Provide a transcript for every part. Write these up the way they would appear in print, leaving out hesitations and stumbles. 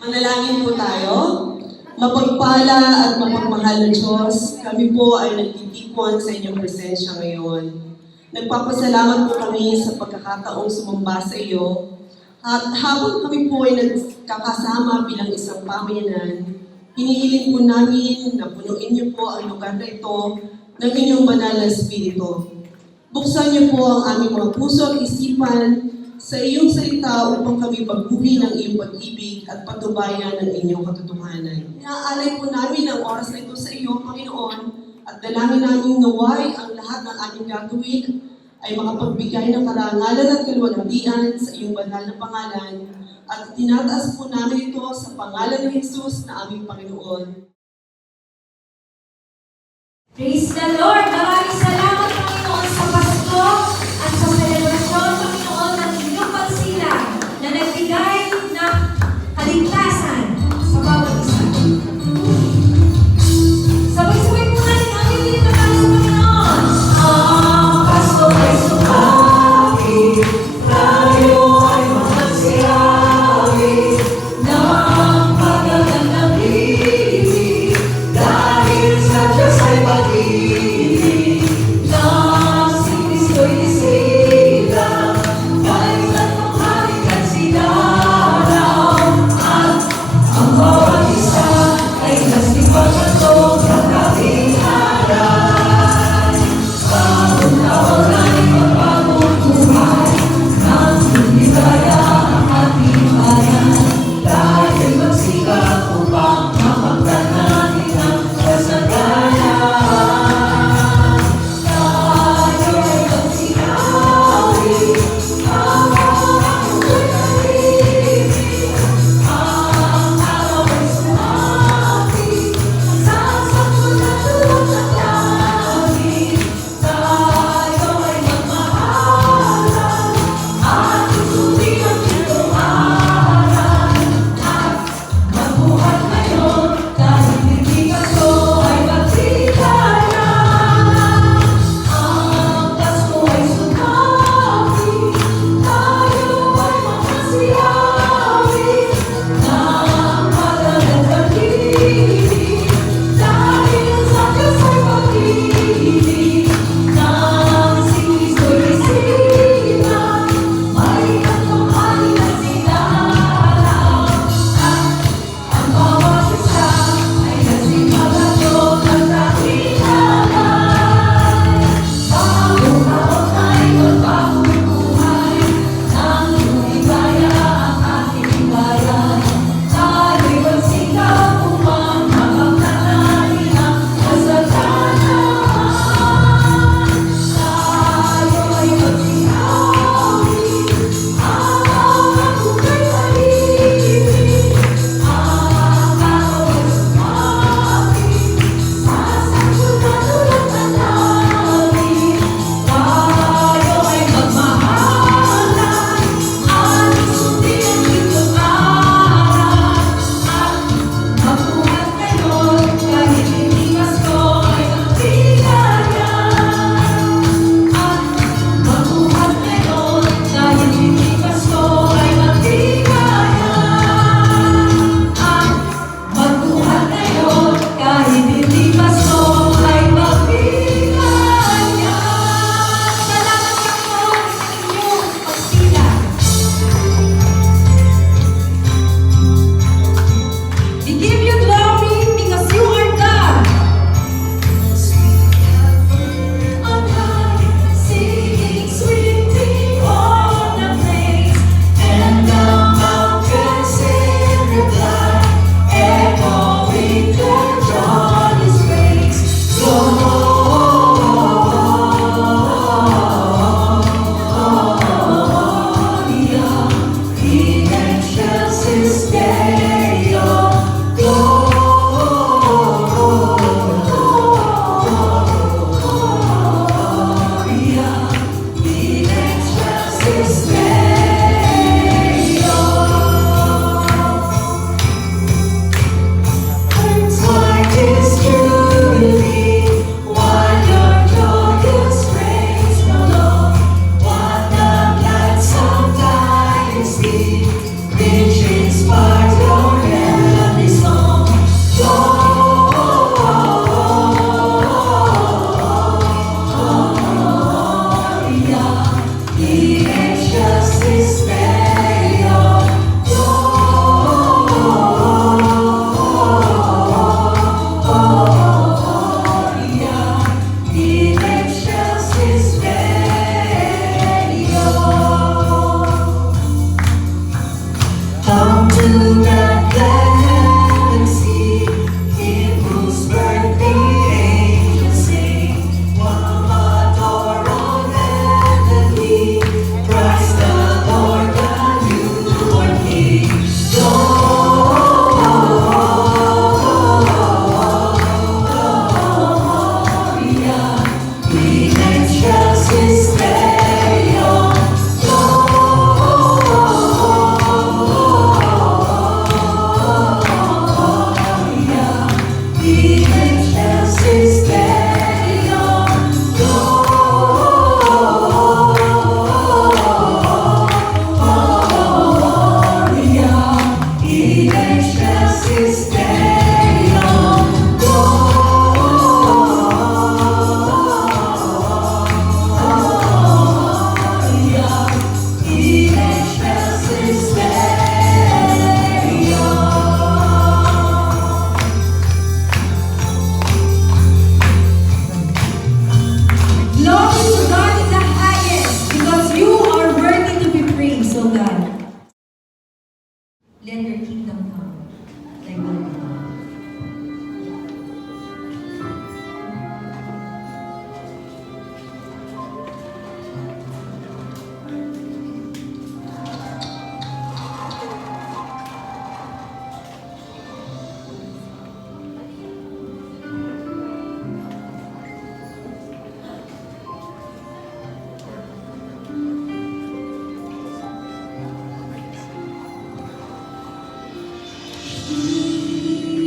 Manalangin po tayo. Mapagpala at mapagmahal na Diyos, kami po ay nagtitipon sa inyong presensya ngayon. Nagpapasalamat po kami sa pagkakataong sumamba sa iyo. At habang kami po ay nagkakasama bilang isang pamayanan, hinihiling po namin na punuin niyo po ang lugar na ito ng inyong banal na Espiritu. Buksan niyo po ang aming mga puso at isipan sa iyong salita upang kami baguhin ang iyong pag-ibig at patubayan ng inyong katotohanan. Inaalay po namin ang oras na ito sa iyo, Panginoon, at dalangin namin naway ang lahat ng aming gagawin ay makapagbigay ng karangalan at kaluwalhatian sa iyong banal na pangalan, at tinataas po namin ito sa pangalan ng Jesus na aming Panginoon. Praise the Lord! Maraming salamat, Panginoon, sa Pasko at sa selebrasyon, Panginoon, ng inyong pagsilang na nagbigay ng kaligtasan sa bawat isa. Sabay-sabay po natin ang hindi na tayo sa Panginoon. Ang Pasko ay sumagi, tayo ay magsiyawi, ng pagagandang ibig, dahil sa Diyos ay pag-ibig, na si Kristo'y isilang, kahit anong halikan sinaraw, at ang bawat isa ay nasipan at sobrang kapiharan. Bagong taon ay magbagong buhay, nang lumigaya ang ating bayan, dahil magsikap upang mapagtan natin ang kasagayan. Tayo ay magsiyawi, habang ako'y nag-ibig, ang araw ay sumapit, sasakot at tulog ng langit. Tayo ay magmahalan, at susundin ang pitong aral, at magbuhat ngayon, dahil hindi Pasko ay magsigayan. Ang Pasko ay sumagi, tayo ay magmasiyawi, ng magagandang ibig, dahil sa Diyos ay pag-ibig, nang si Kristo'y isilang, may katotohanan at sinaraw, at ang bawat isa ay nagsipagatong ng dakilalan. Bagong taon ay magbagong buhay, nang lumigaya ang ating bayan, tayo'y magsikap upang mapagtanahin ang kasalanan. Tayo ay magsiyawi, habang ako'y nag-ibig, ang araw ay sumapit, sasakot at tulog ng langit. Tayo ay magmahalan, at susundin ang pitong aral, at magbuhat ngayon, kahit hindi Pasko ay magbigayan. At magbuhat ngayon, kahit hindi Pasko ay magbigayan. At magbuhat ngayon, kahit hindi Pasko ay magbigayan. Salamat, Panginoon, sa inyong pagsilang. We give you glory because you are God. On high, singing sweetly on the plains, and the mountains in reply, echoing their joyous praise. Gloria, in excelsis Deo, Gloria, in excelsis Deo. Earth's brightest jubilee, while your joyous praise prolong, what the glad sound dynasty, which inspires your Come to Bethlehem and see Him whose birth the angels sing. One adore on heavenly, Christ the Lord, the newborn King. Gloria, in excelsis Deo. In excelsis Deo. Gloria, in excelsis Deo. Gloria, in excelsis Deo. Glory to God in the highest, because you are worthy to be praised, O God. Let your kingdom come. Thy will be done.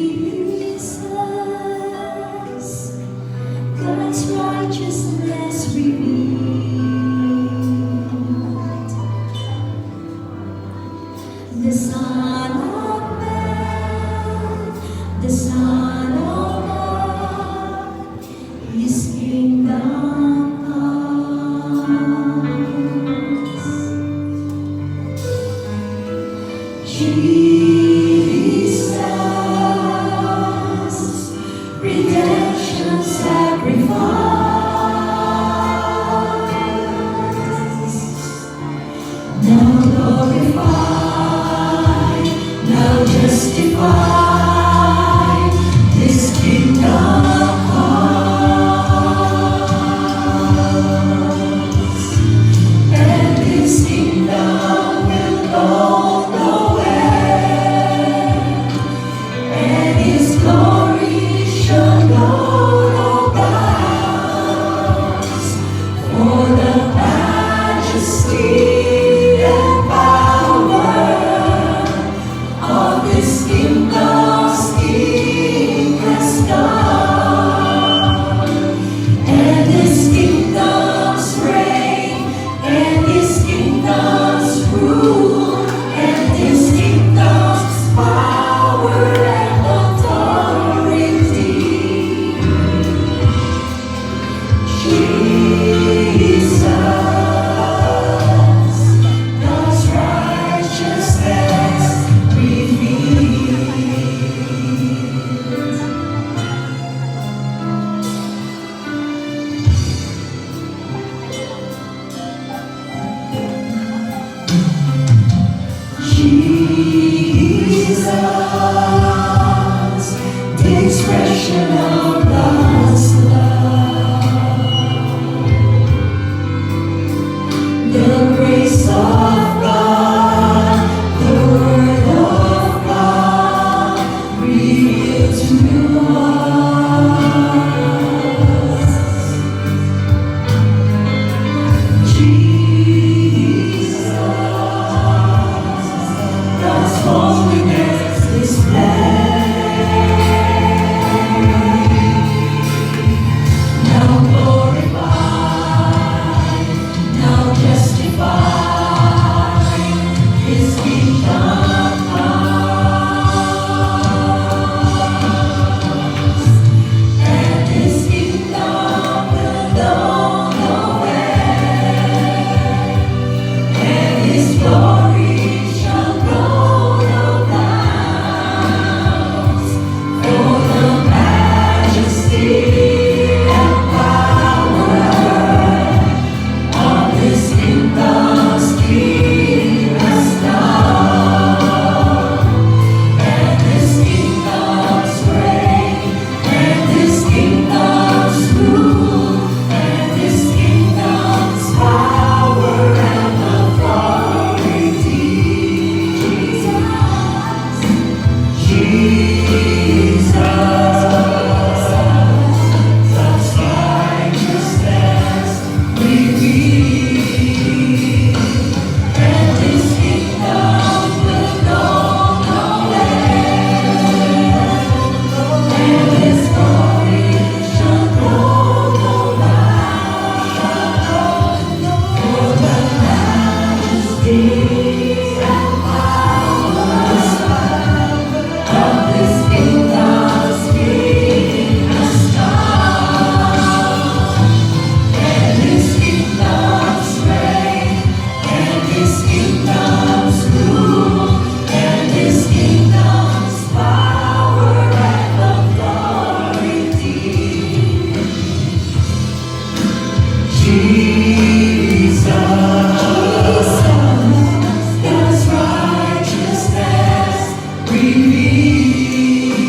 Jesus, God's righteousness revealed, the Son of Man, the Son of God, His kingdom comes. Jesus, redemption sacrifice, now glorified, now justified, His kingdom comes, and His kingdom will go nowhere, and His glory shall know no bounds. For the majesty and power of His kingdom Peace and power of this kingdom's King has come, and His kingdom's reign, and His kingdom's rule, and His kingdom's power and authority. Jesus, His righteousness revealed.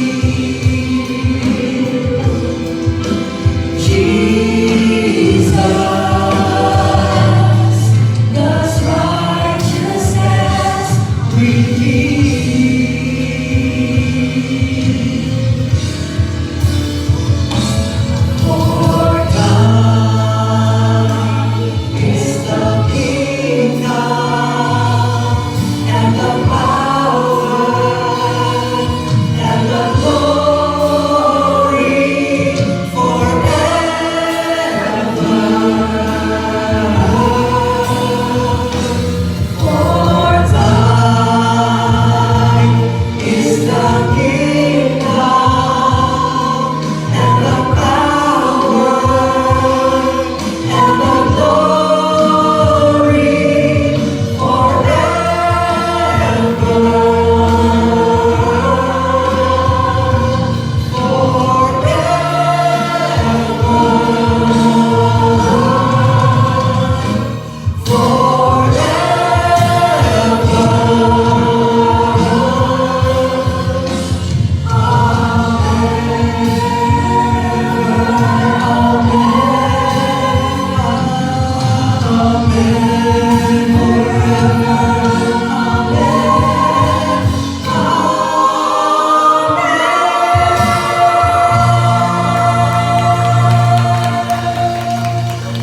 Jesus, His righteousness revealed. For God is the kingdom and the power and the glory forever. For thine is the kingdom and the power and the glory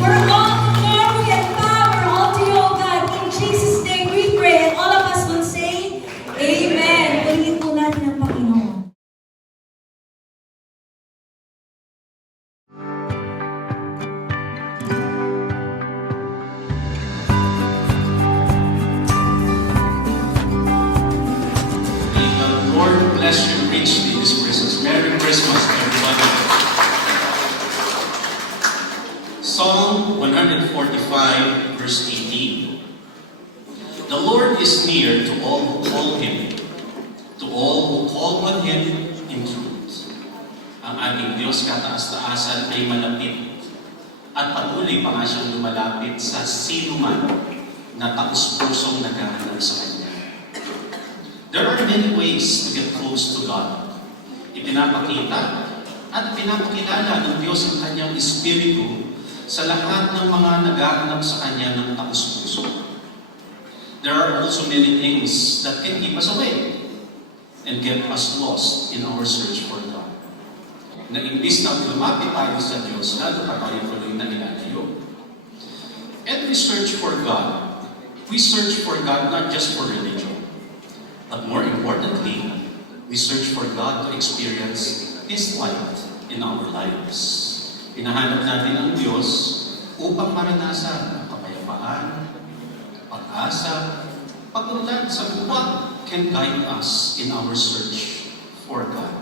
For all glory and power all to you, O God. In Jesus' name we pray. And all of us will say, Amen. Purihin po natin ang Panginoon. May the Lord bless you richly this Christmas. Merry Christmas, everybody. Psalm 145, verse 18. The Lord is near to all who call Him, to all who call on Him in truth. Ang ating Diyos kataas-taasan ay malapit at patuloy pa nga siyang lumalapit sa sino man na taus-pusong naghahanap sa Kanya. There are many ways to get close to God. Ipinapakita at pinapakilala ng Diyos ang Kanyang Espiritu sa lahat ng mga naghahanap sa Kanya ng taus-puso. There are also many things that can keep us away and get us lost in our search for God. Na imbis na lumapit tayo sa Diyos, lalo pa tayo tuloy na nilalayo. And we search for God. We search for God not just for religion, but more importantly, we search for God to experience His light in our lives. Hinahanap natin ang Diyos upang maranasan ang kapayapaan, pag-asa, pag-unlad sa what can guide us in our search for God.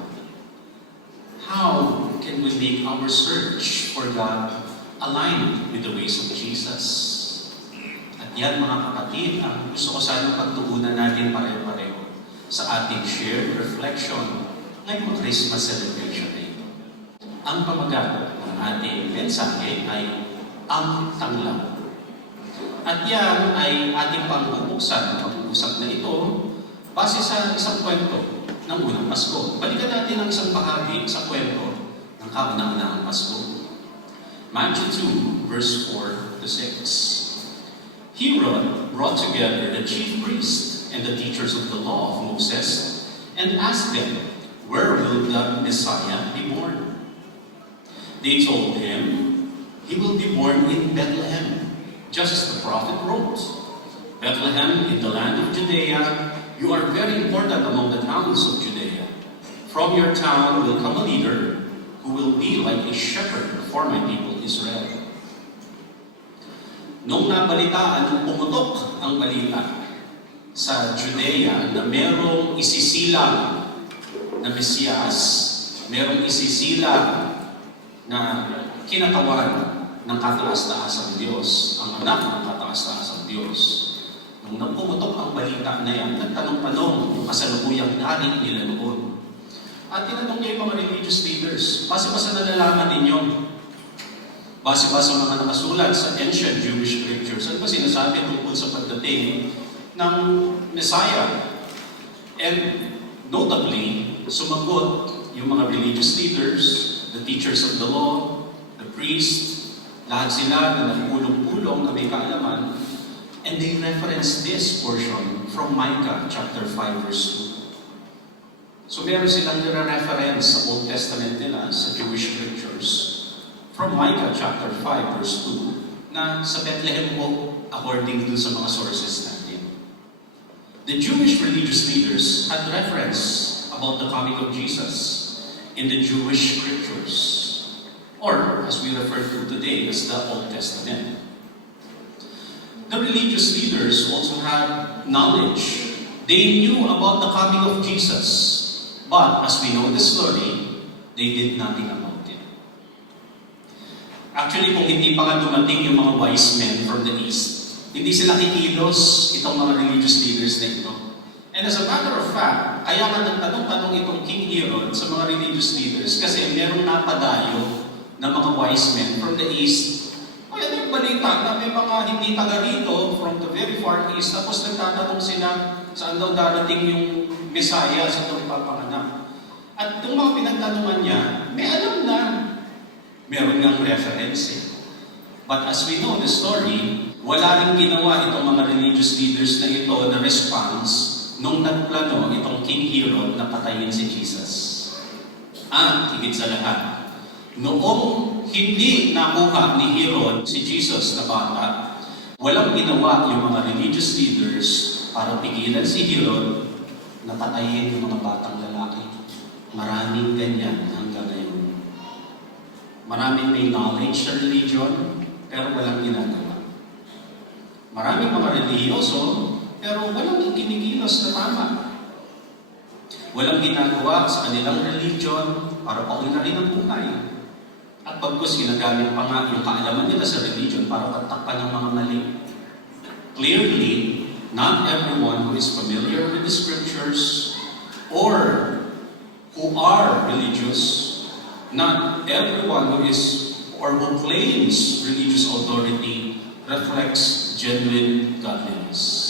How can we make our search for God aligned with the ways of Jesus? At yan mga kapatid, ang gusto ko sanang pagtuunan natin pareho-pareho sa ating shared reflection ngayong Christmas celebration day. Ang pamagat ng ating mensahe ay ang tanglaw. At yan ay ating pang-ubuksan, pag-uusap na ito base sa isang kwento ng unang Pasko. Balikan natin ang isang bahagi sa kwento ng kauna-unahang Pasko. Matthew 2, verse 4 to 6. Herod brought together the chief priests and the teachers of the law of Moses and asked them, "Where will the Messiah be born?" They told him, "He will be born in Bethlehem, just as the prophet wrote. Bethlehem in the land of Judea, you are very important among the towns of Judea. From your town will come a leader who will be like a shepherd for my people Israel." Nung nabalitaan, pumutok ang balita sa Judea na merong isisilang na Mesiyas, merong isisilang na kinatawan ng kataas-taasang Diyos, ang anak ng kataas-taasang Diyos. Nung napumutok ang balita na yan, nagtanong-tanong yung kasalukuyang hari nila noon. At tinanong niya yung mga religious leaders, base ba sa nalalaman ninyo? Base ba sa mga nakasulat sa ancient Jewish scriptures? Ano ba sinasabi tungkol sa pagdating ng Messiah? And notably, sumagot yung mga religious leaders, the teachers of the law, the priests, lahat sila na nagpulong-pulong na may kaalaman, and they reference this portion from Micah chapter 5 verse 2. So meron silang nire-reference sa Old Testament nila, sa Jewish scriptures, from Micah chapter 5 verse 2, na sa Bethlehem po, according to sa mga sources natin. The Jewish religious leaders had reference about the coming of Jesus in the Jewish scriptures, or as we refer to today as the Old Testament. The religious leaders also had knowledge. They knew about the coming of Jesus. But as we know the story, they did nothing about it. Actually, kung hindi pa nga dumating yung mga wise men from the east, hindi sila kikilos itong mga religious leaders na ito. And as a matter of fact, kaya nga nagtanong-tanong itong King Herod sa mga religious leaders kasi merong napadayo na mga wise men from the east. Kaya ano yung balita na may mga hindi taga rito from the very far east, tapos nagtatanong sila saan daw darating yung Messiah, saan daw ipapanganak. At yung mga pinagtanungan niya, may alam na. Meron ngang reference eh. But as we know the story, wala rin ginawa itong mga religious leaders na ito na response nung nagplano itong King Herod na patayin si Jesus. At higit sa lahat, noong hindi nakuha ni Herod si Jesus na bata, walang ginawa yung mga religious leaders para pigilan si Herod na patayin yung mga batang lalaki. Maraming ganyan hanggang ngayon. Maraming may knowledge sa religion, pero walang ginagawa. Maraming mga reliyoso, pero walang ikinikilos na tama. Walang ginagawa sa kanilang religion para paunlarin ang buhay. At pagkus ginagamit pa nga yung kaalaman nila sa religion para patakpan ng mga mali. Clearly, not everyone who is familiar with the scriptures or who are religious, not everyone who is or who claims religious authority reflects genuine godliness.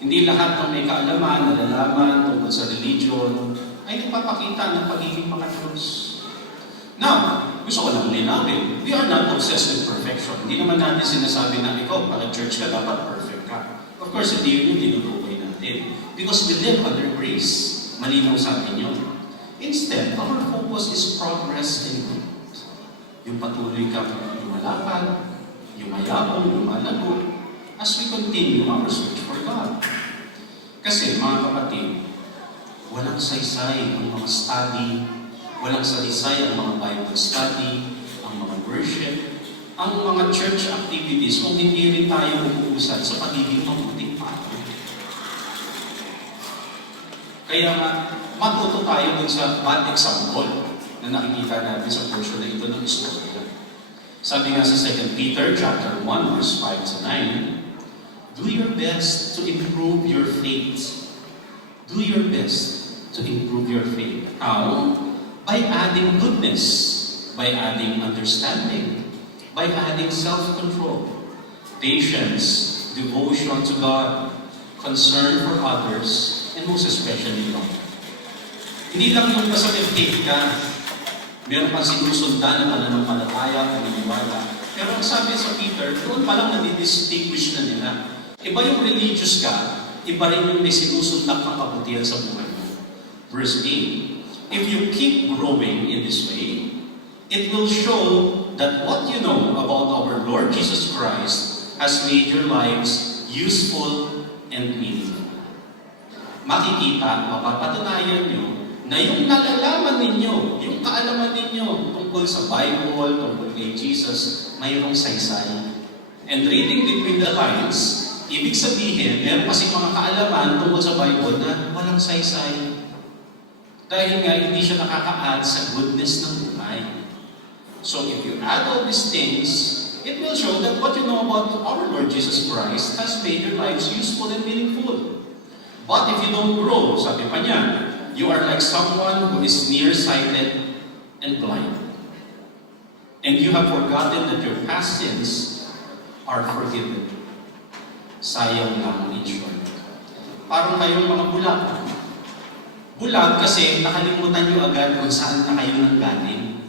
Hindi lahat ng may kaalaman, nalalaman tungkol sa religion ay nagpapakita ng pagiging makatulog. Now, gusto ko lang linawin, we are not obsessed with perfection. Hindi naman natin sinasabi na ikaw, pag church ka, dapat perfect ka. Of course, hindi yun yung tinutukoy natin. Because we live under grace. Malinaw sa atin yun. Instead, our focus is progress in growth. Yung patuloy kang lumalakad, yumayabang, lumalagot, as we continue our search for God. Kasi, mga kapatid, walang saysay ang mga study, walang saysay ang mga Bible study, ang mga worship, ang mga church activities kung hindi rin tayo umuusad sa pagiging mabuting tao. Kaya nga, matuto tayo dun sa bad example na nakikita natin sa portion na ito ng istorya. Sabi nga sa 2 Peter chapter 1 verse 5 to 9, do your best to improve your faith. Do your best to improve your faith. How? By adding goodness, by adding understanding, by adding self-control, patience, devotion to God, concern for others, and most especially love. Hindi lang yung basta may faith ka, meron kang sinusundan na pananampalataya, paniniwala. Pero ang sabi sa Peter, doon pa lang nadidistinguish na nila. Iba yung religious ka, iba rin yung may sinusundan kang kabutihan sa buhay mo. Verse 8, if you keep growing in this way, it will show that what you know about our Lord Jesus Christ has made your lives useful and meaningful. Makikita, mapapatunayan nyo na yung nalalaman ninyo, yung kaalaman ninyo tungkol sa Bible, tungkol kay Jesus, mayroong saysay. And reading between the lines, Ibig sabihin, meron kasi mga kaalaman tungkol sa Bible na walang saysay. Dahil nga, hindi siya nakaka-add sa goodness ng buhay. So if you add all these things, it will show that what you know about our Lord Jesus Christ has made your lives useful and meaningful. But if you don't grow, sabi pa niya, you are like someone who is nearsighted and blind. And you have forgotten that your past sins are forgiven. Sayang lang in short. Parang kayong mga bulag. Bulag kasi nakalimutan nyo agad kung saan na kayo nanggaling.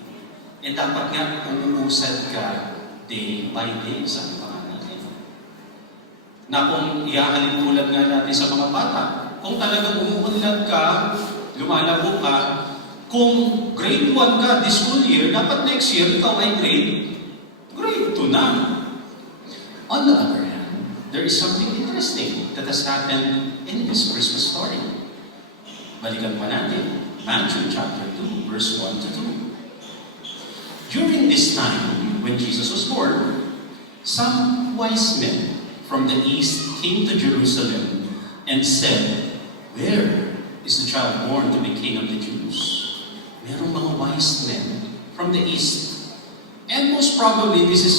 Eh dapat nga umuusad ka day by day, sabi pa nga natin. Na kung iaalimulad nga natin sa mga bata, kung talagang umuunlad ka, lumalabo ka, kung grade 1 ka this school year, dapat next year ikaw ay grade 2 na. On the other hand, there is something interesting that has happened in this Christmas story. Balikan pa natin, Matthew chapter 2, verse 1 to 2. During this time, when Jesus was born, some wise men from the east came to Jerusalem and said, "Where is the child born to be king of the Jews?" Merong mga wise men from the east. And most probably, this is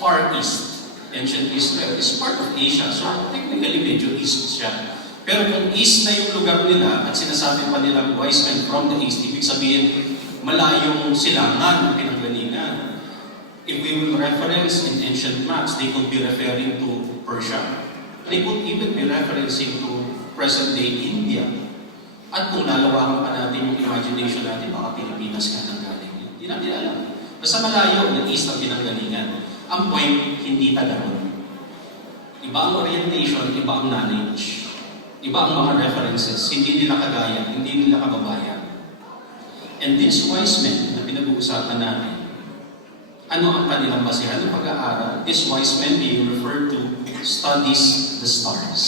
far east. Ancient Israel is part of Asia, so technically medyo east siya. Pero kung east na yung lugar nila at sinasabi pa nilang wise men from the east, ibig sabihin malayong silangan, pinanggalingan. If we will reference in ancient maps, they could be referring to Persia. They could even be referencing to present-day India. At kung lalawakan pa natin yung imagination natin, baka Pilipinas ka nang galing. Hindi natin alam. Basta malayo, na east ang pinanggalingan. Ang point, hindi taga-ron. Iba ang orientation, iba ang knowledge. Iba ang mga references, hindi nila kagaya, hindi nila kababayan. And these wise men na pinag-uusapan natin, ano ang kanilang basihan ng pag-aaral? These wise men being referred to studies the stars.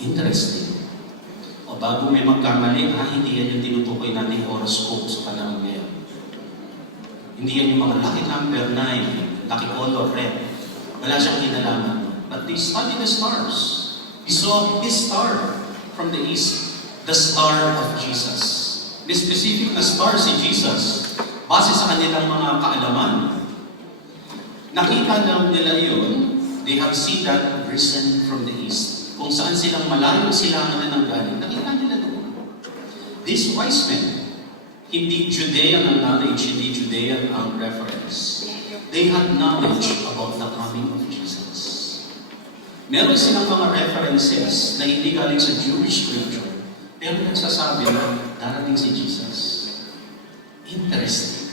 Interesting. O bago may magkamali, hindi yan yung tinutukoy nating horoscope sa panahon ngayon. Hindi yan yung mga lucky number 9, lucky color red. Wala siyang kinalaman. But they study the stars. We saw this star from the east, the star of Jesus. This specific na star si Jesus, base sa kanilang mga kaalaman. Nakita lang nila yun, they have seen that risen from the east. Kung saan silang malayong silangan na nanggaling, nakita nila doon. These wise men, hindi Judean ang knowledge, hindi Judean ang reference. They had knowledge about the coming of Jesus. Meron silang mga references na hindi galing sa Jewish scripture, pero nagsasabi na darating si Jesus. Interesting.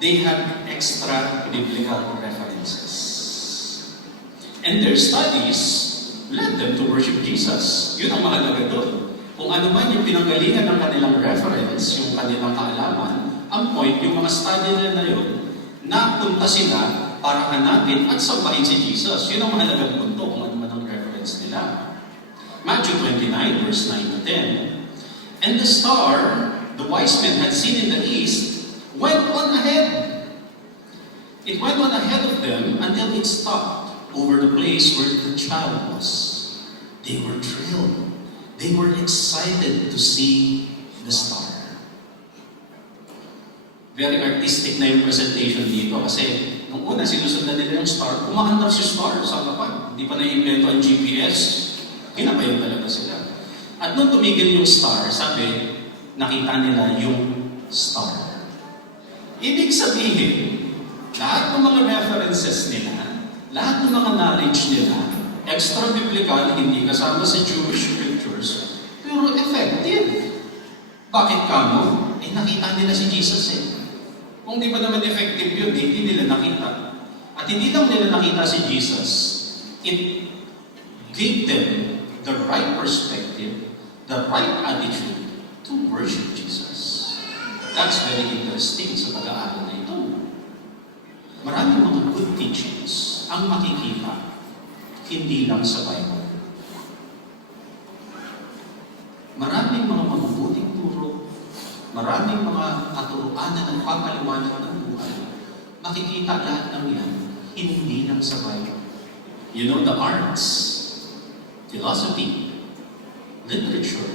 They had extra biblical references. And their studies led them to worship Jesus. Yun ang mahalaga doon. Kung ano man yung pinanggalingan ng kanilang reference, yung kanilang kaalaman, ang point, yung mga study nila na yun, napunta sila para hanapin at sambahin si Jesus. Yun ang mahalagang punto kung ano man ang reference nila. Matthew 29, verse 9 to 10. And the star, the wise men had seen in the east, went on ahead. It went on ahead of them until it stopped over the place where the child was. They were thrilled. They were excited to see the star. Very artistic na yung presentation dito kasi nung una sinusundan nila yung star, kumahandap si star sa kapan. Hindi pa na-invento ang GPS, hinabayan talaga sila. At nung tumigil yung star, sabi, nakita nila yung star. Ibig sabihin, lahat ng mga references nila, lahat ng mga knowledge nila, extra biblical, hindi kasama sa Jewish scriptures, pero effective. Bakit kamo? Nakita nila si Jesus eh. Kung di ba naman effective yun, hindi nila nakita. At hindi lang nila nakita si Jesus, it gave them the right perspective, the right attitude to worship Jesus. That's very interesting sa pag-aaral na ito. Maraming mga good teachings ang makikita, hindi lang sa Bible. Maraming mga mabubuting turo, maraming mga katuruan na nagpapaliwanag ng buhay. Makikita lahat ng yan, hindi lang sa Bible. You know, the arts, philosophy, literature,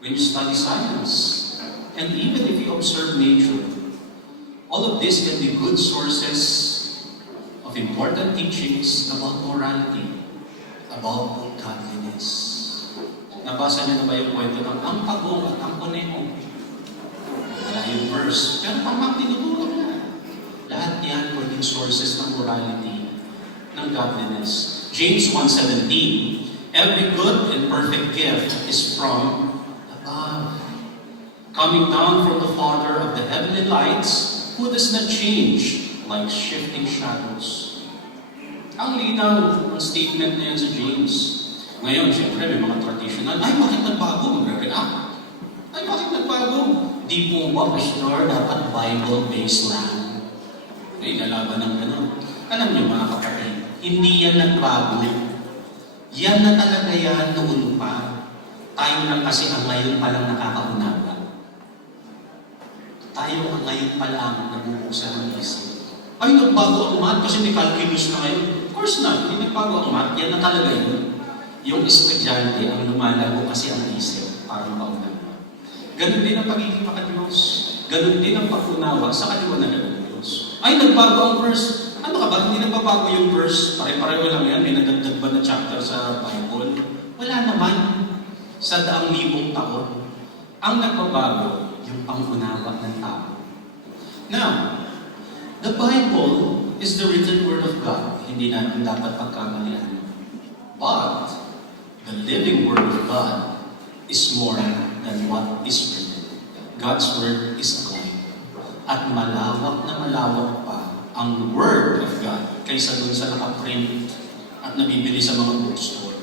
when you study science, and even if you observe nature, all of this can be good sources of important teachings about morality, about godliness. Nabasa niyo na ba yung kwento ng ang pagong at ang kuneho? Wala yung verse, pero tamang tinuturo na. Lahat yan pwedeng sources ng morality, ng godliness. James 1:17, every good and perfect gift is from above, coming down from the Father of the heavenly lights, who does not change like shifting shadows. Ang linaw ng statement na yan sa James. Ngayon, siyempre, may mga traditional, ay, bakit nagbago? Magre-react. Ay, bakit nagbago? Di po ba, Pastor, dapat Bible-based lang? May lalaban ng gano'n. Alam niyo, mga kapatid, hindi yan nagbago. Yan na talaga yan noon pa. Tayo lang kasi ang ngayon pa lang nakakaunawa. Tayo ang ngayon pa lang nabubuksan ng isip. Ay, nagbago ang math kasi may calculus na ngayon. Of course not, hindi nagbago ang math. Yan na talaga yun. Yung estudyante ang lumalago kasi ang isip para maunawa. Ganun din ang pagiging makadiyos. Ganun din ang pag-unawa sa kaliwanan ng Diyos. Ay, nagbago ang verse. Ano ka ba? Hindi nagbabago yung verse. Pare-pareho lang yan. May nadagdag ba na chapter sa Bible? Wala naman. Sa daang libong taon. Ang nagbabago, yung pang-unawa ng tao. Now, the Bible is the written word of God. Hindi natin dapat pagkamalian. But, the living word of God is more than what is written. God's word is alive. At malawak na malawak pa ang word of God kaysa dun sa nakaprint at nabibili sa mga bookstore.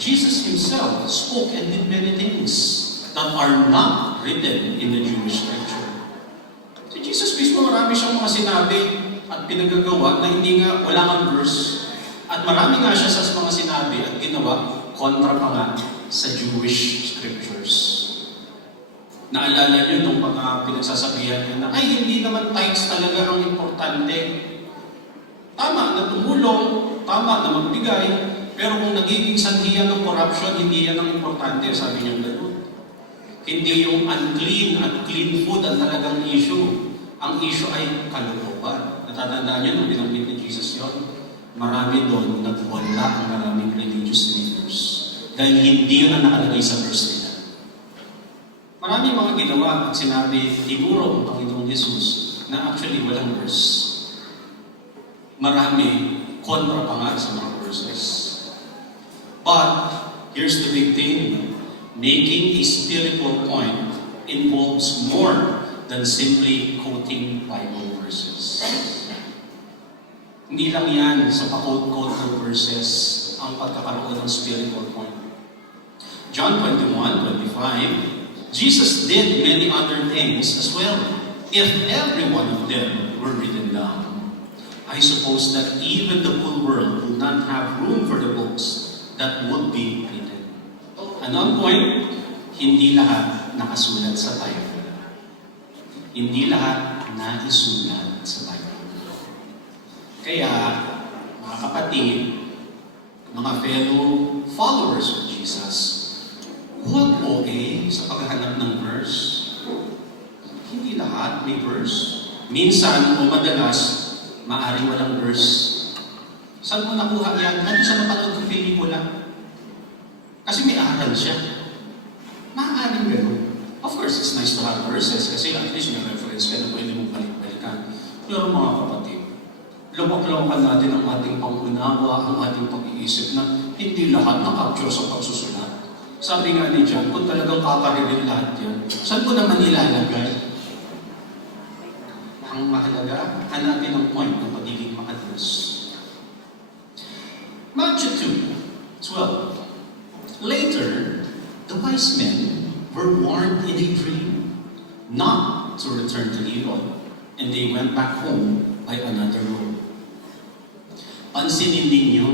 Jesus himself spoke and did many things that are not written in the Jewish scripture. Si Jesus mismo marami siyang mga sinabi at pinagagawa na hindi nga wala kang verse. At marami nga siya sa mga sinabi at ginawa kontra pa nga sa Jewish scriptures. Naalala niyo nung mga pinagsasabihan niya na, ay, hindi naman tithes talaga ang importante. Tama na tumulong, tama na magbigay, pero kung nagiging sanhiyan ng corruption, hindi yan ang importante, sabi niya gano'n. Hindi yung unclean at clean food ang talagang issue. Ang issue ay kalooban. Natatandaan niyo nung binanggit ni Jesus yun? Marami doon nagwala ang maraming religious leaders dahil hindi yun ang nakalagay sa verse nila. Marami mga ginawa at sinabi, tinuro ang Panginoong Jesus na actually walang verse. Marami kontra pa nga sa mga verses. But, here's the big thing. Making a spiritual point involves more than simply quoting Bible verses. Hindi lang yan sa pa-quote-quote ng verses ang pagkakaroon ng spiritual point. John 21:25, Jesus did many other things as well. If every one of them were written down, I suppose that even the whole world would not have room for the books that would be written. Ano ang point? Hindi lahat nakasulat sa Bible. Hindi lahat naisulat sa Bible. Kaya, mga kapatid, mga fellow followers of Jesus, huwag okay sa paghahanap ng verse. Hindi lahat may verse. Minsan o madalas, maaaring walang verse. Saan mo nakuha yan? Ano sa napanood ng pelikula? Kasi may aral siya. Maaaring gano'n. Of course, it's nice to have verses kasi at least may reference ka na pwede mong balik-balikan. Pero mga kapatid, lumak-lawakan natin ang ating pangunawa, ang ating pag-iisip na hindi lahat nakapture sa pagsusulat. Sabi nga ni John, kung talagang kakaririn lahat yan, saan ko naman ilalagay? Ang mahalaga, hanapin ang point ng pagiging makadiyos. Matthew 2:12. Later, the wise men were warned in a dream not to return to Herod, and they went back home by another road. Pansinin ninyo,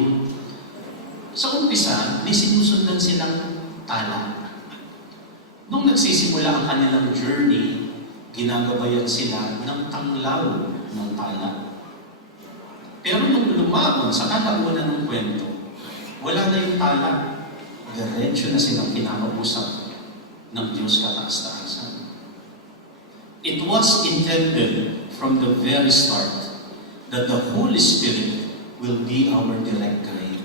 sa umpisa, may sinusundan silang tala. Nung nagsisimula ang kanilang journey, ginagabayan sila ng tanglaw ng tala. Pero nung tumaon sa kalaunan ng kwento, wala na yung tala. Diretso na silang kinakausap ng Diyos kataas-taasan. It was intended from the very start that the Holy Spirit will be our direct guide.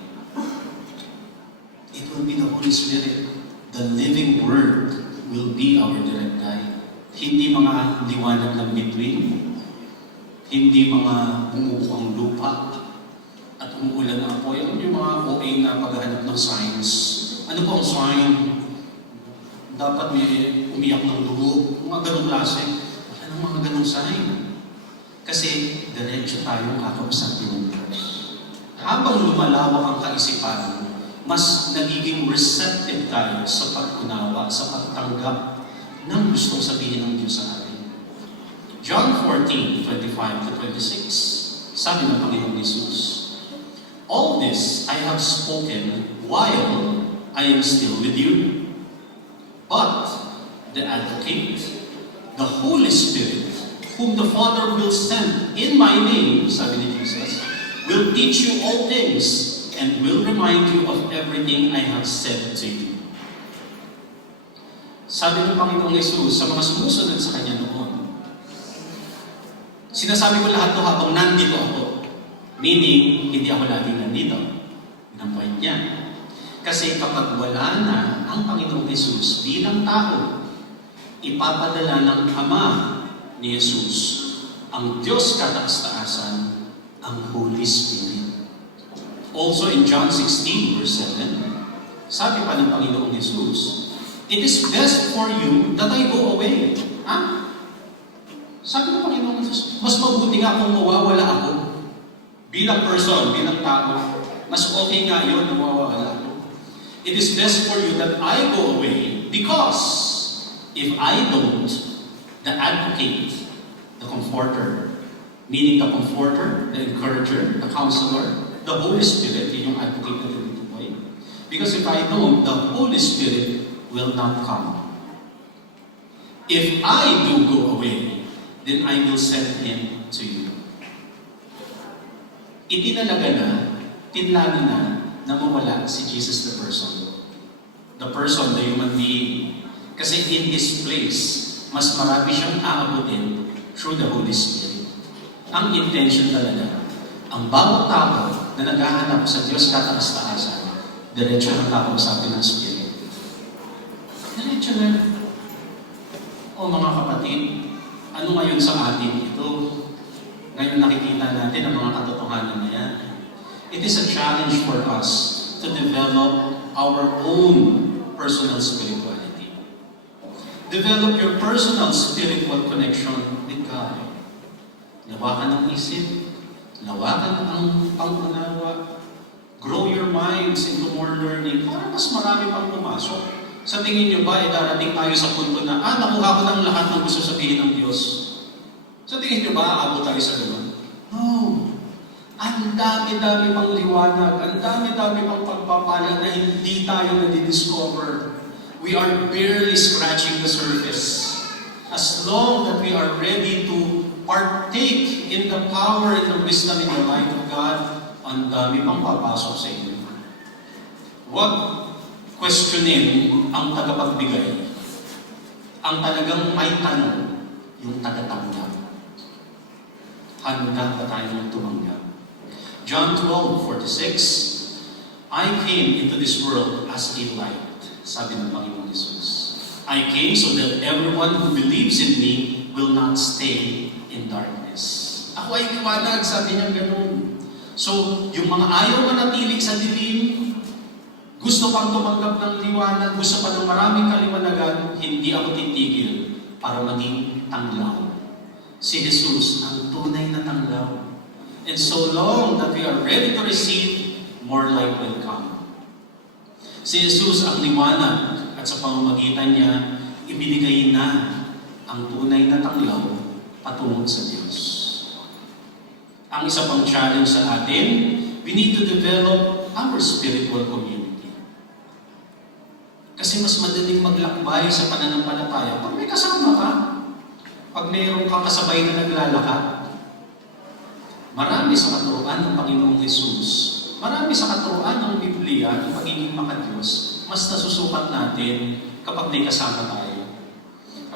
It will be the Holy Spirit. The living Word will be our direct guide. Hindi mga liwanag ng bituin, hindi mga bumubuhang lupa at umuulan na apoy. Ano yung mga OA na paghahanap ng signs? Ano po ang sign? Dapat may umiyak ng dugo. Mga ganong klase. Wala nang mga ganong sign. Kasi diretso tayong kakausapin ng Diyos. Habang lumalawak ang kaisipan, mas nagiging receptive tayo sa pag-unawa, sa pagtanggap ng gustong sabihin ng Diyos sa atin. John 14:25-26, sabi ng Panginoong Jesus, "All this I have spoken while I am still with you. But the Advocate, the Holy Spirit, whom the Father will send in my name," sabi ni Jesus, "will teach you all things and will remind you of everything I have said to you." Sabi ng Panginoong Jesus sa mga sumusunod sa Kanya noon, sinasabi ko lahat ito habang nandito ako. Meaning, hindi ako laging nandito. Yun ang point niya. Kasi kapag wala na ang Panginoong Jesus bilang tao, ipapadala ng Ama ni Jesus, ang Diyos kataas-taasan, ang Holy Spirit. Also in John 16:7, sabi pa ng Panginoong Jesus, "It is best for you that I go away." Ha? Sabi ng Panginoong Jesus, mas mabuti nga kung mawawala ako. Bilang person, bilang tao, mas okay nga yun na mawawala ako. "It is best for you that I go away because if I don't, the Advocate, the Comforter," meaning the Comforter, the Encourager, the Counselor, the Holy Spirit, yun yung Advocate na dito po eh. Because if I don't, the Holy Spirit will not come. If I do go away, then I will send Him to you. Itinalaga na, tinlano na mawala si Jesus the person. The person, the human being. Kasi in His place, mas marami siyang aabutin through the Holy Spirit. Ang intention talaga, ang bawat tao na naghahanap sa Diyos kataas-taasan, diretso ng kakausapin ng Spirit. Diretso na. O mga kapatid, ano ngayon sa atin ito? Ngayon nakikita natin ang mga katotohanan na yan. It is a challenge for us to develop our own personal spirituality. Develop your personal spiritual connection with God. Lawakan ang isip, lawakan ang pangunawa, grow your minds into more learning para mas marami pang pumasok. Sa tingin nyo ba, darating tayo sa punto na, nakuha ko ng lahat ng gusto sabihin ng Diyos. Sa tingin nyo ba, aabot tayo sa gano'n? No. Ang dami-dami pang liwanag, ang dami-dami pang pagpapala na hindi tayo nadidiscover. We are barely scratching the surface. As long that we are ready to partake in the power and the wisdom in the light of God, ang dami pang papasok sa inyo. Huwag questionin ang tagapagbigay. Ang talagang may tanong, yung tagatanggap. Handa ba tayong tumanggap? John 12:46, "I came into this world as a light," sabi ng Panginoong Jesus. "I came so that everyone who believes in me will not stay in darkness." Ako ay liwanag, sabi niya ganoon. So, yung mga ayaw manatili sa dilim, gusto pang tumanggap ng liwanag, gusto pa ng maraming kaliwanagan, hindi ako titigil para maging tanglaw. Si Jesus ang tunay na tanglaw. And so long that we are ready to receive, more light will come. Si Jesus ang liwanag at sa pamamagitan niya, ibinigay na ang tunay na tanglaw patungo sa Diyos. Ang isa pang challenge sa atin, we need to develop our spiritual community. Kasi mas madaling maglakbay sa pananampalataya pag may kasama ka. Pag mayroong kang kasabay na naglalakad. Marami sa katuruan ng Panginoong Jesus, marami sa katuruan ng Biblia, ng pagiging makadiyos, mas nasusukat natin kapag may kasama tayo.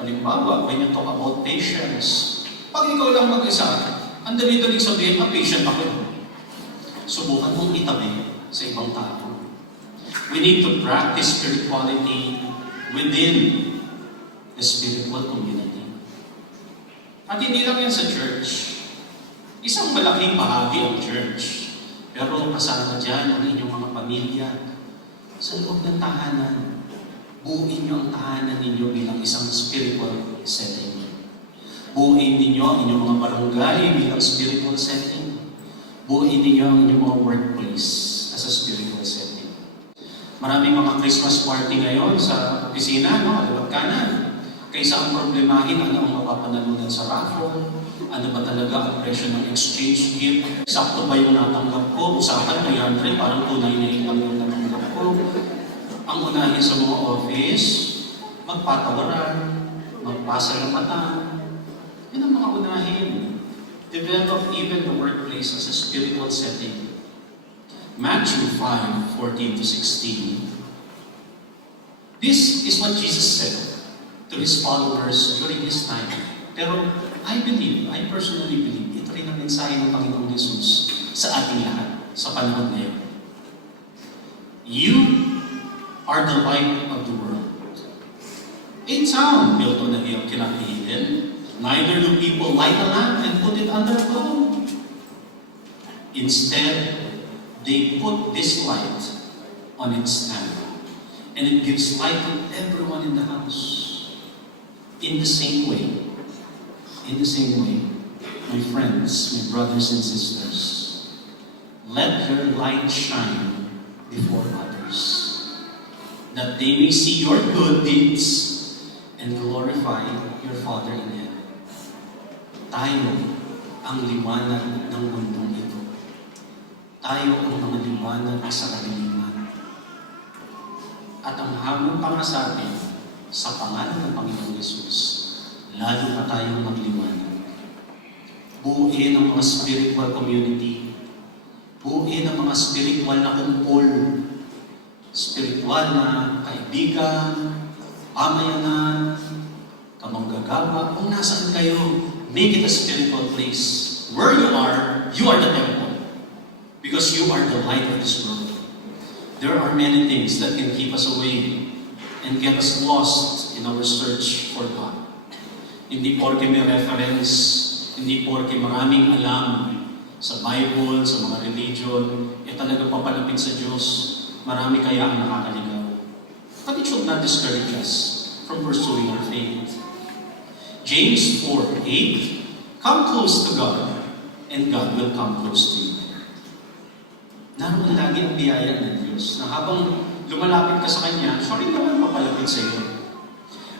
Halimbawa, when you talk about patience, pag ikaw lang mag-isa, ang dali-daling sabihin, patient ako. Subukan mong itabi sa ibang tao. We need to practice spirituality within the spiritual community. At hindi lang yan sa church. Isang malaking bahagi ang church. Pero kasama dyan ang inyong mga pamilya. Sa loob ng tahanan, buuin niyo ang tahanan ninyo bilang isang spiritual setting. Buuin ninyo ang inyong mga barangay bilang spiritual setting. Buuin ninyo ang inyong mga workplace as a spiritual setting. Maraming mga Christmas party ngayon sa opisina, no? Kaliwat kanan. Kaysa ang problemahin, ano ang mapapanalunan sa raffle? Ano ba talaga ang presyo ng exchange gift? Sakto ba yung natanggap ko? Usapan 300, parang tunay na lang yung natanggap ko. Ang unahin sa mga office, magpatawaran, magpasalamatan. Yan ang mga unahin. Develop even the workplace as a spiritual setting. Matthew 5:14-16. This is what Jesus said to His followers during His time. Pero I personally believe, ito rin ang mensahe ng Panginoong Jesus sa ating lahat sa panahon ngayon. You are the light of the world. A town built on a hill cannot be hidden. Neither do people light a lamp and put it under a bowl. Instead, they put this light on its stand, and it gives light to everyone in the house. In the same way, my friends, my brothers and sisters, let your light shine before others, that they may see your good deeds and glorify your Father in heaven. Tayo ang liwanag ng mundong ito. Tayo ang mga liwanag sa kadiliman. At ang hamon pa nga sa atin, sa pangalan ng Panginoong Yesus, lalo pa tayong magliwanag. Buuin ang mga spiritual community. Buuin ang mga spiritual na kumpol. Spiritual na kaibigan, pamayanan, kamanggagawa. Kung nasaan kayo, make it a spiritual place. Where you are the temple. Because you are the light of this world. There are many things that can keep us away and get us lost in our search for God. Hindi porke may reference, hindi porke maraming alam sa Bible, sa mga religion, talaga papalapit sa Diyos. Marami kaya ang nakakaligaw. But it should not discourage us from pursuing our faith. James 4:8, come close to God, and God will come close to you. Naroon lagi ang biyaya ng Diyos na habang lumalapit ka sa Kanya, siya rin naman papalapit sa iyo.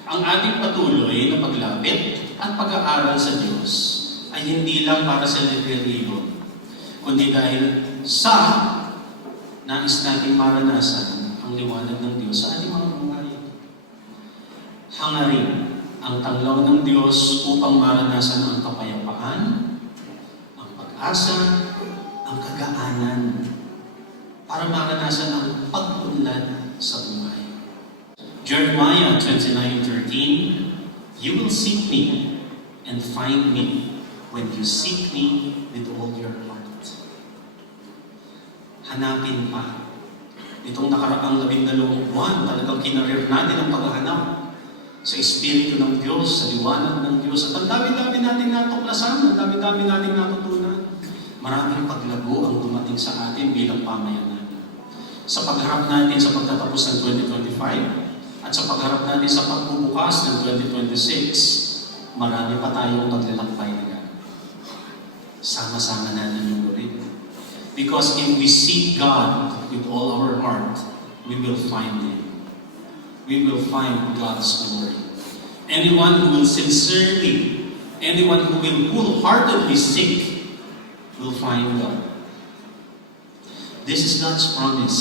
Ang ating patuloy na paglapit at pag-aaral sa Diyos ay hindi lang para sa librero, kundi dahil sa nais nating maranasan ang liwanag ng Diyos sa ating mga buhay. Hangarin ang tanglaw ng Diyos upang maranasan ang kapayapaan, ang pag-asa, ang kagaanan, para maranasan ang pag-unlad sa buhay. Jeremiah 29:13, you will seek me and find me when you seek me with all your heart. Hanapin pa. Itong nakaraang 12 buwan, talagang kinarir natin ang paghahanap sa Espiritu ng Diyos, sa liwanag ng Diyos. At ang dami-dami nating natuklasan, ang dami-dami nating natutunan. Maraming paglago ang dumating sa atin bilang pamayanan. Sa pagharap natin sa pagtatapos ng 2025 at sa pagharap natin sa pagbubukas ng 2026, marami pa tayong maglalakbay na yan. Sama-sama natin yung ulit. Because if we seek God with all our heart, we will find Him. We will find God's glory. Anyone who will sincerely, anyone who will wholeheartedly seek, will find God. This is God's promise,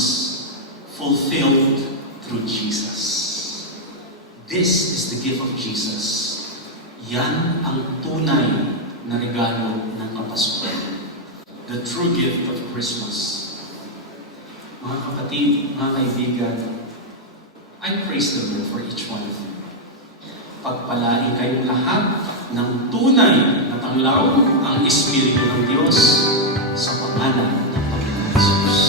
fulfilled through Jesus. This is the gift of Jesus. Yan ang tunay na regalo ng kapaskuhan. the true gift of Christmas. Mga kapatid, mga kaibigan, I praise the Lord for each one of you. Pagpalain kayong lahat ng tunay na tanglaw ang Espiritu ng Diyos sa pangalan ng Panginoon Jesus.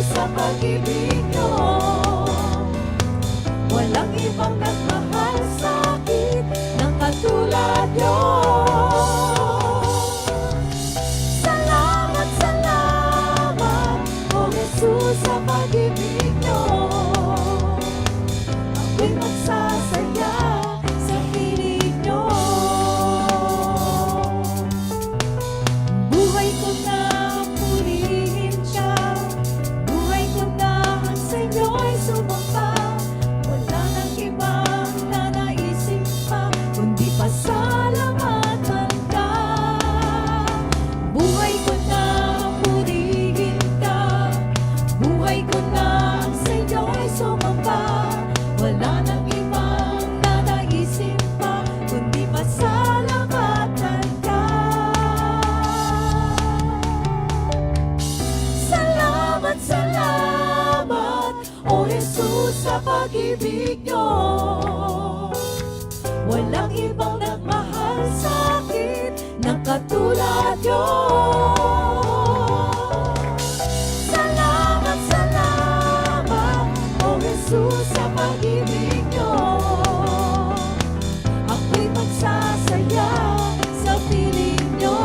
Sa pag-ibig nyo, walang ibang nagmahal sa akin ng katulad nyo. Salamat, salamat, O Jesus, sa pag-ibig nyo. Ako'y magsasaya sa piling nyo. Buhay ko na purihin ka, sa'yo'y sumamba. Wala nang ibang nanaisin pa, kundi pasalamatan ka. Buhay ko na purihin ka, buhay ko na sa'yo'y sumamba. Wala nang ibang nanaisin pa, kundi pasalamatan ka. Salamat, salamat, O Jesus, sa pag-ibig nyo. Walang ibang nagmahal sa akin ng katulad nyo. Salamat, salamat, O Jesus, sa pag-ibig nyo. Ako'y magsasaya sa piling nyo.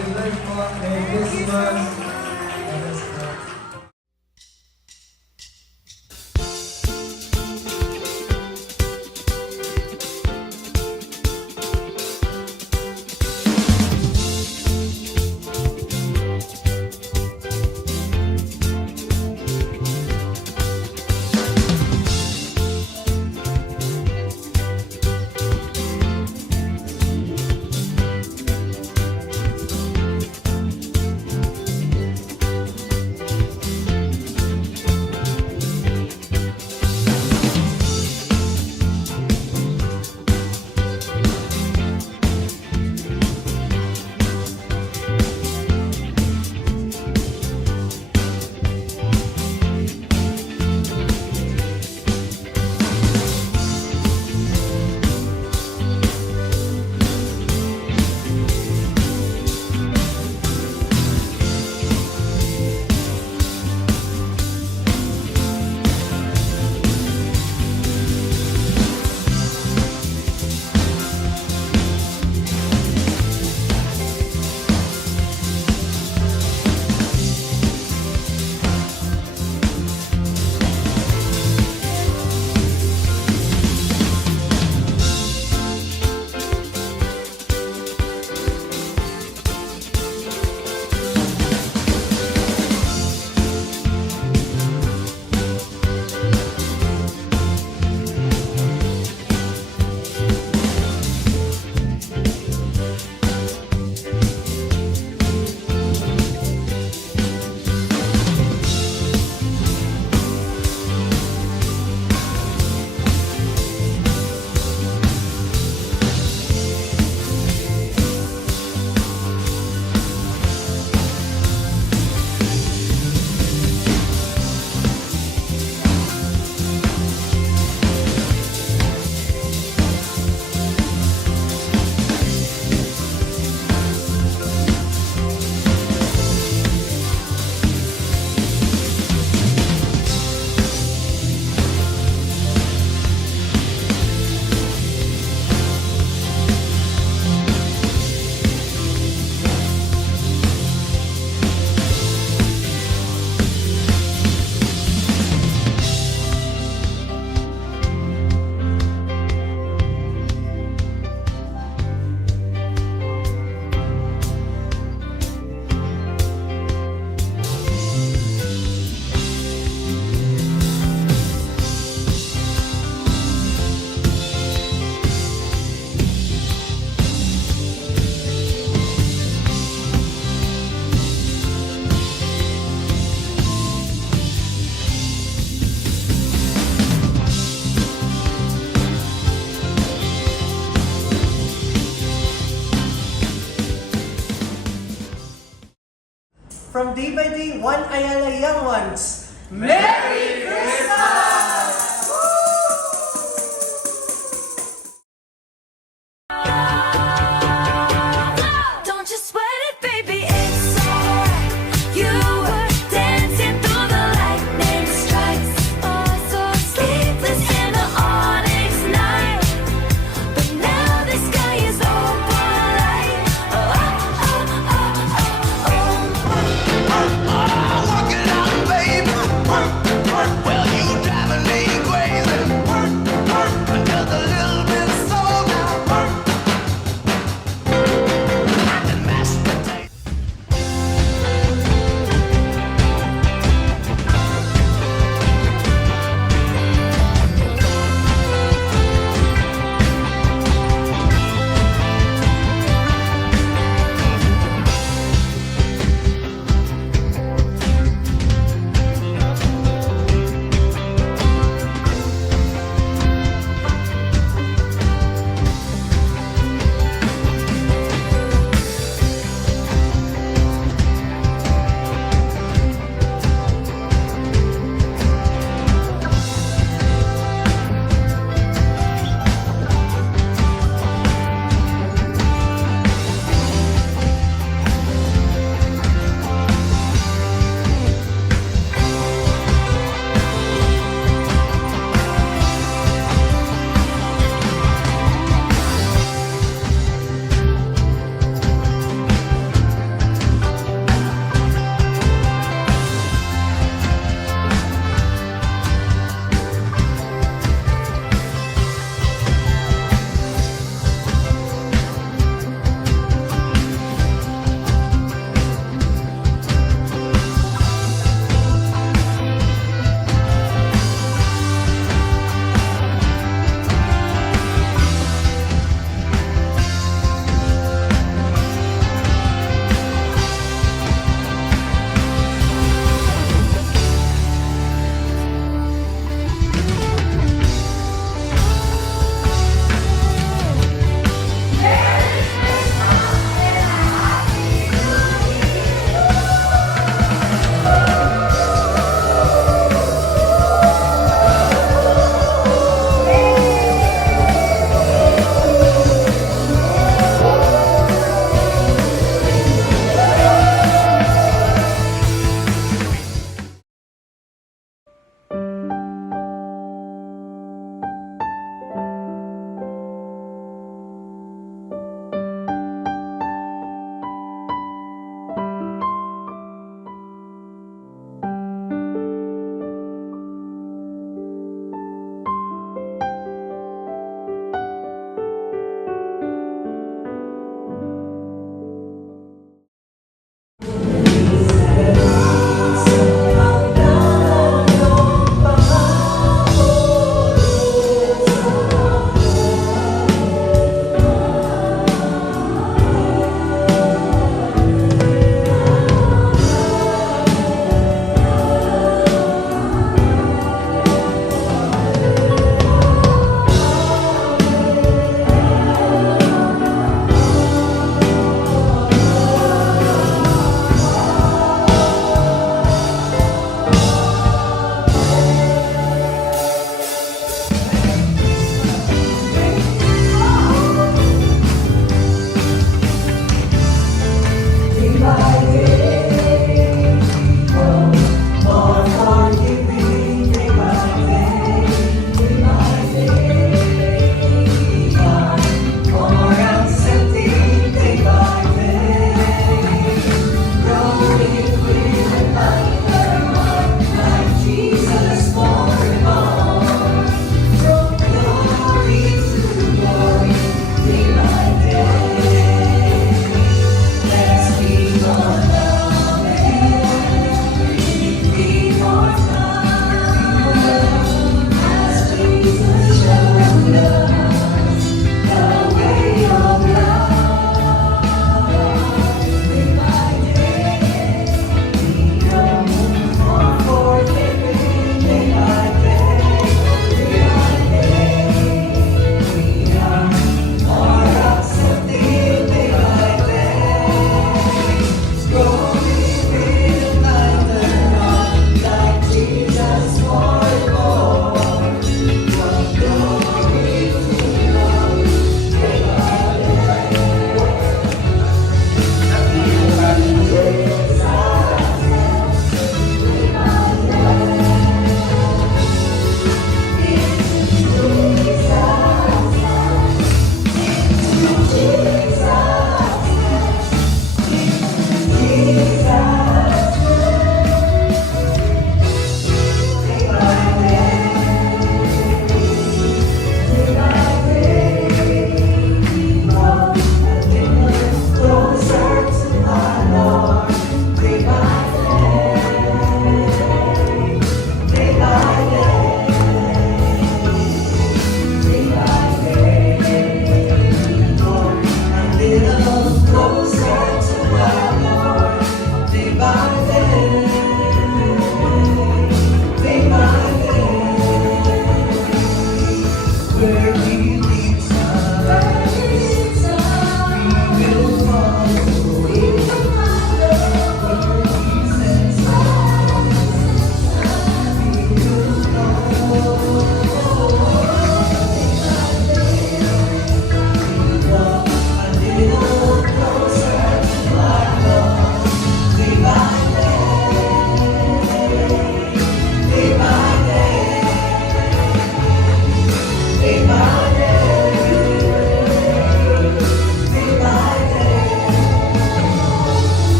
Merry Birthday po. Merry Christmas. Yes, po. From Day by Day, One Ayala Young Ones. Merry Christmas!